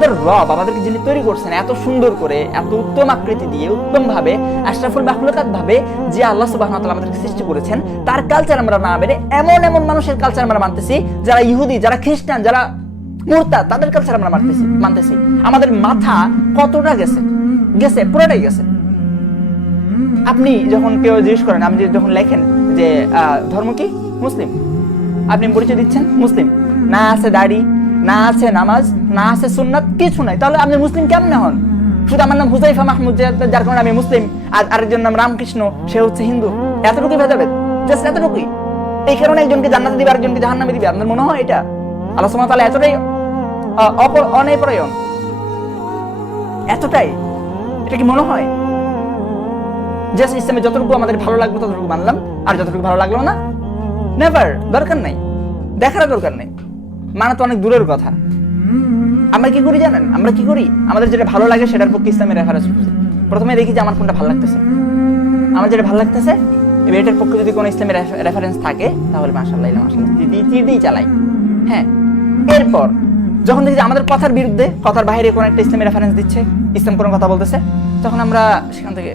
আমাদের রব, আমাদেরকে যিনি তৈরি করছেন এত সুন্দর করে, এত উত্তম আকৃতি দিয়ে, উত্তম ভাবে, আশরাফুল মাখলুকাত ভাবে যে আল্লাহ সুবহানাহু ওয়া তাআলা আমাদেরকে সৃষ্টি করেছেন, তার কালচার আমরা না মেনে এমন এমন মানুষের কালচার আমরা মানতেছি, যারা ইহুদি, যারা খ্রিস্টান, যারা মুরতাদ, তাদের কালচার আমরা মানতেছি। আমাদের মাথা কতটা গেছে, পুরোটাই গেছে। আপনি যখন কেউ জিজ্ঞেস করেন, আপনি যখন লেখেন যে ধর্ম কি, মুসলিম, আপনি পরিচয় দিচ্ছেন মুসলিম, না আছে দাড়ি, না আছে নামাজ, না আছে সুন্নাত, কিছু নাই, তাহলে আপনি মুসলিম কেমনে হন? শুধু আমার নাম হুজাইফা মাহমুদ, যার কারণে আমি মুসলিম, আর আরেকজন নাম রামকৃষ্ণ, সে হচ্ছে হিন্দু, এতটুকুই ভেদাভেদ, জাস্ট এতটুকুই। এই কারণে একজনকে জান্নাতে দিবে, আরেকজনকে জাহান্নামে দিবে। আপনার মনে হয় এটা? আল্লাহ সুবহানাহু ওয়া তাআলা এতটাই অনৈপরায়ণ, এতটাই, এটা কি মনে হয়? জাস্ট ইসলামে যতটুকু আমাদের ভালো লাগবে ততটুকু মানলাম, আর যতটুকু ভালো লাগলো না, নেভার, দরকার নাই, দেখার দরকার নেই, মানা তো অনেক দূরের কথা। আমরা কি করি জানেন? আমরা কি করি, আমাদের যেটা ভালো লাগে সেটার পক্ষে ইসলামের রেফারেন্স খুঁজি। প্রথমে দেখি যে আমার কোনটা ভালো লাগতেছে, আমার যেটা ভালো লাগতেছে, এবার এটার পক্ষে যদি কোনো ইসলামের রেফারেন্স থাকে তাহলে মাশাআল্লাহ দিয়েই চালাই। হ্যাঁ, এরপর যখন দেখি যে আমাদের কথার বিরুদ্ধে, কথার বাইরে কোনো একটা ইসলামের রেফারেন্স দিচ্ছে, ইসলাম কোনো কথা বলতেছে, তখন আমরা সেখান থেকে